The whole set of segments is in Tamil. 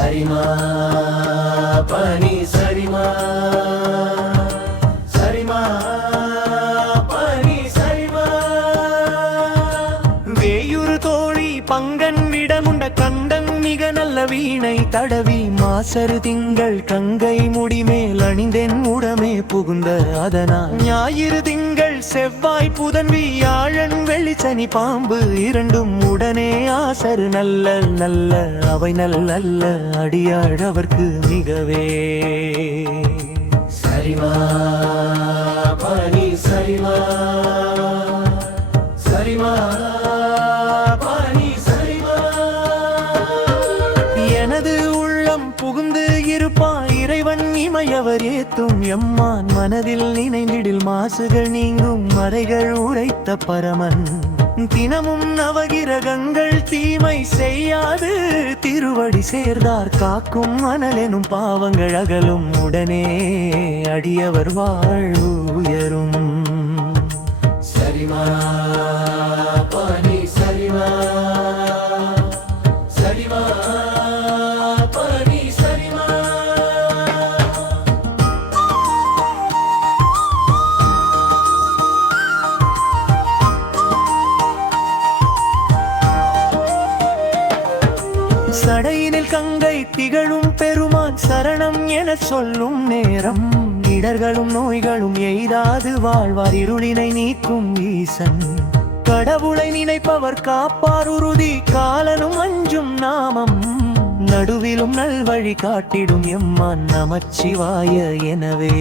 சரிமா பனி சரிமா சரிமா பனி சரிமா. வேயுறு தோழி பங்கன் விடமுண்ட கண்டன் மிக நல்ல வீணை தடவி மாசரு திங்கள் கங்கை முடிமேல் அணிந்தென் உடமே புகுந்த அதனால் ஞாயிறு திங்கள் செவ்வாய் புதன் வியாழன் வெளிச்சனி பாம்பு இரண்டும் உடனே ஆசரு நல்ல நல்ல அவை நல்ல அடியாள் அவர்க்கு மிகவே. சரிமா பனி சரிமா சரிமா பனி சரிமா. எனது உள்ளம் புகுந்து இருப்பான் இறைவன் இமையவர் ஏத்தும் எம்மான் மனதில் நினைந்திடில் மாசுகள் நீங்கும் மறைகள் உரைத்த பரமன் தினமும் நவகிரகங்கள் தீமை செய்யாது திருவடி சேர்ந்தார் காக்கும் மணலெனும் பாவங்கள் அகலும் உடனே அடியவர் வாழ்வு உயரும். சரிமா பனி சரிமா சரிமா பனி சரிமா. சடையினில் கங்கை திகழும் பெருமான் சரணம் என சொல்லும் நேரம் இடர்களும் நோய்களும் எய்தாது வாழ்வார் இருளினை நீக்கும் ஈசன் கடவுளை நினைப்பவர் காப்பார் உறுதி காலனும் அஞ்சும் நாமம் நடுவிலும் நல்வழி காட்டிடும் எம்மான் நமச்சிவாய எனவே.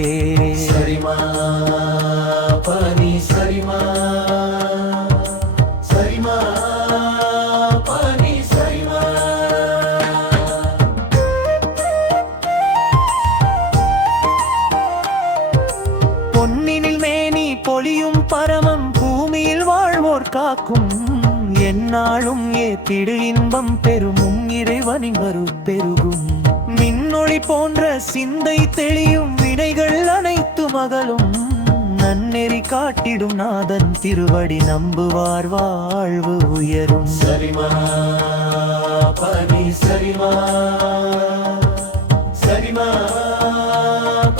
சரிமா பனி சரிமா சரிமா பனி சரிமா. பொன்னினில் மேனி பொலியும் பரமம் பூமியில் வாழ்வோர் காக்கும் எந்நாளும் ஏத்திடு இன்பம் பெருமும் இறைவனின் வரு பெருகும் மின்னொளி போன்ற சிந்தை தெளியும் வினைகள் அனைத்து மகளும் நன்னெறி காட்டிடும் நாதன் திருவடி நம்புவார் வாழ்வு உயரும். சரிமா பனி சரிமா சரிமா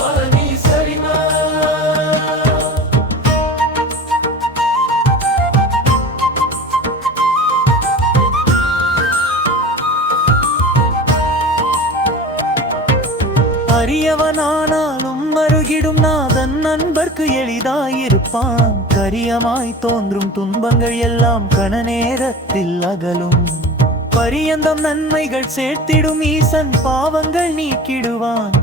பனி சரிமா. அரியவனானாலும் அருகிடும் நாதன் நண்பர்க்கு எளிதாயிருப்பான் கரியமாய் தோன்றும் துன்பங்கள் எல்லாம் கன நேரத்தில் அகலும் பரியந்தம் நன்மைகள் சேர்த்திடும் ஈசன் பாவங்கள் நீக்கிடுவான்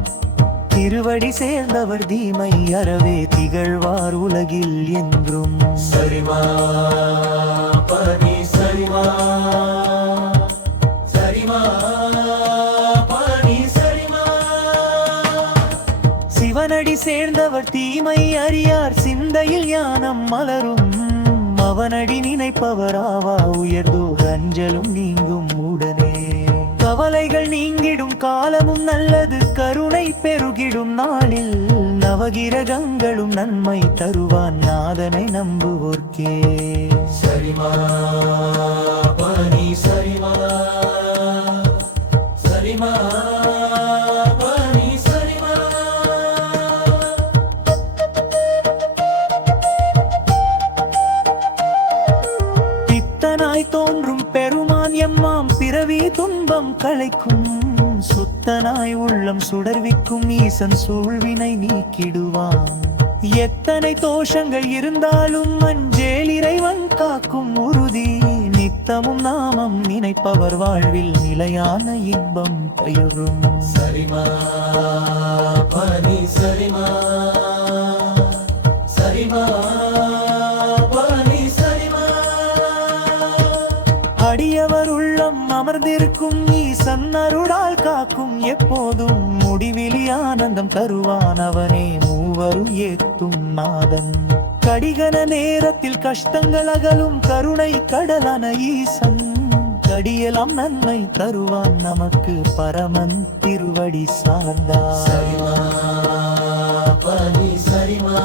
திருவடி சேர்ந்தவர் தீமை அறவே திகழ்வார் உலகில் என்றும். சரிமா பனி சரிமா சரிமா பனி சரிமா. சிவனடி சேர்ந்தவர் தீமை அறியார் சிந்தையில் ஞானம் மலரும் அவனடி நினைப்பவர் ஆவா உயர்தோர் அஞ்சலும் நீங்கும் உடனே கவலைகள் நீங்கிடும் காலமும் நல்லது கருணை பெருகிடும் நாளில் நவகிரகங்களும் நன்மை தருவான் நாதனை நம்புவோர்க்கே. சரிமா பனி சரிமா சரிமா பனி சரிமா. பித்தனாய் தோன்றும் பெருமான் எம்மாம் பிறவி துன்பம் களைக்கும் சுத்தனாய் உள்ளம் சுடர்விக்கும் ஈசன் சூழ்வினை நீக்கிடுவான் எத்தனை தோஷங்கள் இருந்தாலும் மஞ்சேல் இறைவன் காக்கும் உறுதி நித்தமும் நாமம் நினைப்பவர் வாழ்வில் நிலையான இன்பம் பயிரும். சரிமா பனி சரிமா சரிமா பனி சரிமா. அடியவர் உள்ளம் அமர்ந்திருக்கும் ஈசன் அருளால் காக்கும் எப்போதும் முடிவிலி ஆனந்தம் தருவான் அவனே மூவரும் ஏத்தும் நாதன் கடிகன நேரத்தில் கஷ்டங்கள் அகலும் கருணை கடலான ஈசன் கடியெல்லாம் நன்மை தருவான் நமக்கு பரமன் திருவடி சார்ந்தார். சரிமா பனி சரிமா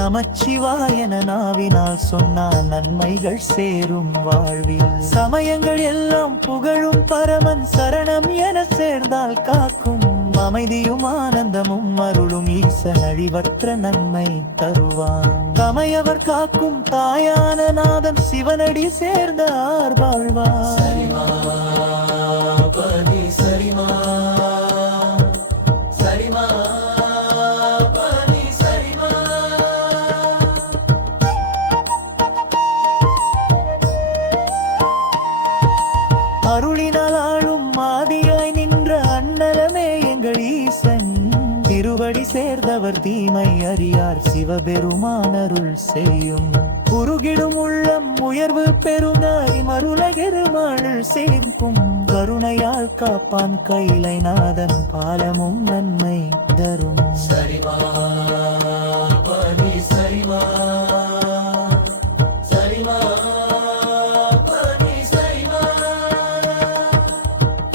நமச்சிவாயன நாவினால் சொன்னால் நன்மைகள் சேரும் வாழ்வில். சமயங்கள் எல்லாம் புகழும் பரமன் சரணம் என சேர்ந்தால் காக்கும் அமைதியும் ஆனந்தமும் அருளும் ஈசன் அழிவற்ற நன்மை தருவான். தமையவர் காக்கும் தாயான நாதன் சிவனடி சேர்ந்த ஆர்வாழ்வார். சரிமா பனி சரிமா சரிமா பனி சரிமா. அருளினால் ஆளும் மாதியாய் நின்ற அண்ணலமே எங்கள் ஈசன். திருவடி சேர்ந்தவர் தீமை அறியார் சிவபெருமான் அருள் செய்யும். குறுகிடும் உள்ளம் உயர்வு பெருநாய் மருளகெருமாள் சேர்க்கும். கருணையால் காப்பான் கைலை நாதன் பாலமும் நன்மை தரும். சரிமா பனி சரிமா சரிமா பனி சரிமா.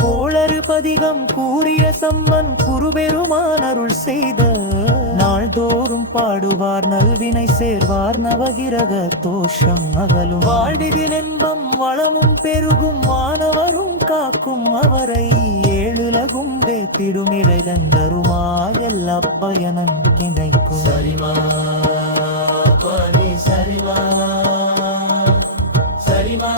கோளறு பதிகம் கூறிய சம்மன் குருபெருமான் அருள் செய்த நாள்தோறும் பாடுவார் நல்வினை சேர்வார் நவகிரக தோஷம் அகலும். வாழ்விதில் இன்பம் வளமும் பெருகும் வானவரும் காக்கும் அவரை. ஏழுலகும் வேத்திடும் இறைதன் தருமா எல்லா பயனும் கிடைக்கும். சரிமா பனி சரிமா சரிமா.